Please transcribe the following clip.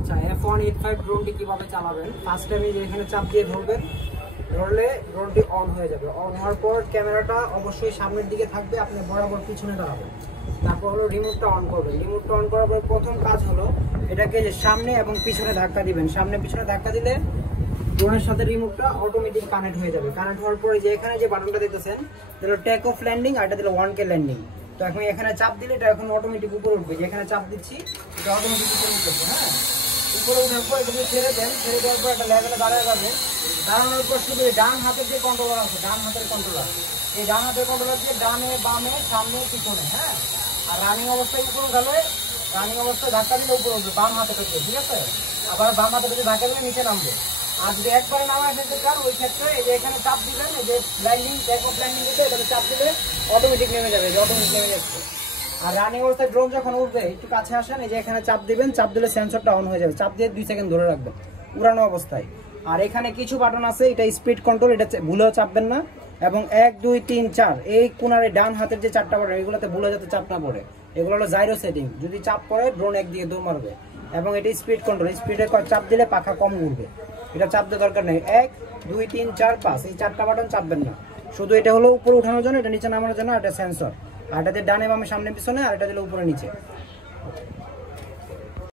আচ্ছা, F185 ড্রোনটি কিভাবে চালাবেন? ফার্স্ট টাইম এখানে চাপ দিয়ে ধরবেন, ধরলে ড্রোনটি অন হয়ে যাবে। অন হওয়ার পর ক্যামেরাটা অবশ্যই সামনের দিকে থাকবে, আপনি বরাবর পিছনে দাঁড়াবেন। তারপর হলো রিমোটটা অন করবেন। রিমোটটা অন করার পর প্রথম কাজ হলো এটাকে সামনে এবং পিছনে ধাক্কা দিবেন। সামনে পিছনে ধাক্কা দিলে ড্রোনের সাথে রিমোটটা অটোমেটিক কানেক্ট হয়ে যাবে। কানেক্ট হওয়ার পরে যে এখানে যে বাটনটা দেখতেছেন দিল টেক অফ ল্যান্ডিং, আর এটা দিল 1K ল্যান্ডিং। তো এখন এখানে চাপ দিলে এটা এখন অটোমেটিক উপরে উঠবে। যেখানে চাপ দিচ্ছি এটা অটোমেটিক উপরে উঠবে। হ্যাঁ, উপরে উঠার পর এটা ছেড়ে দেন, ছেড়ে দেওয়ার পর একটা লেভেলে দাঁড়ায় যাবে। দাঁড়ানোর পর শুধু ডান হাতের যে কন্ট্রোলার আছে, ডান হাতের কন্ট্রোলার, এই ডান হাতের কন্ট্রোলার দিয়ে ডানে বামে সামনে পিছনে, হ্যাঁ। আর রানিং অবস্থায় উপরে উঠালে, রানিং অবস্থায় ধাক্কা দিলে উপরে উঠবে বাম হাতে পেতে, ঠিক আছে। আবার বাম হাতে পেতে ধাক্কা দিলে নিচে নামবে। আর যদি একবারে নামায় ফেলতে চান ওই ক্ষেত্রে এই যে এখানে চাপ দিবেন, এই যে ল্যান্ডিং টেক অফ ল্যান্ডিং দিতে এখানে চাপ দিলে অটোমেটিক নেমে যাবে, অটোমেটিক নেমে যাচ্ছে। আর রানিং অবস্থায় ড্রোন যখন উঠবে একটু কাছে আসেন, এই যে এখানে চাপ দিবেন, চাপ দিলে সেন্সরটা অন হয়ে যাবে। চাপ দিয়ে 2 সেকেন্ড ধরে রাখবেন উড়ানো অবস্থায়। আর এখানে কিছু বাটন আছে, এটা স্পিড কন্ট্রোল, এটা ভুলেও চাপবেন না। এবং 1 2 3 4 এই কোনারে ডান হাতের যে 4টা বাটন, এগুলোতে ভুলে যাতে চাপ না পড়ে। এগুলো হলো জাইরো সেটিং, যদি চাপ পড়ে ড্রোন একদিকে দৌড় মারবে। এবং এটা স্পিড কন্ট্রোল, স্পিডে চাপ দিলে পাখা কম ঘুরবে। এটা চাপ দেওয়ার দরকার নেই। 1 2 3 4 5 এই 4টা বাটন চাপবেন না। শুধু এটা হলো উপরে উঠানোর জন্য, এটা নিচে নামানোর জন্য, এটা সেন্সর। আর এটা দিয়ে ডানে বামে সামনে পিছনে, আর এটা দিলে উপরে নিচে।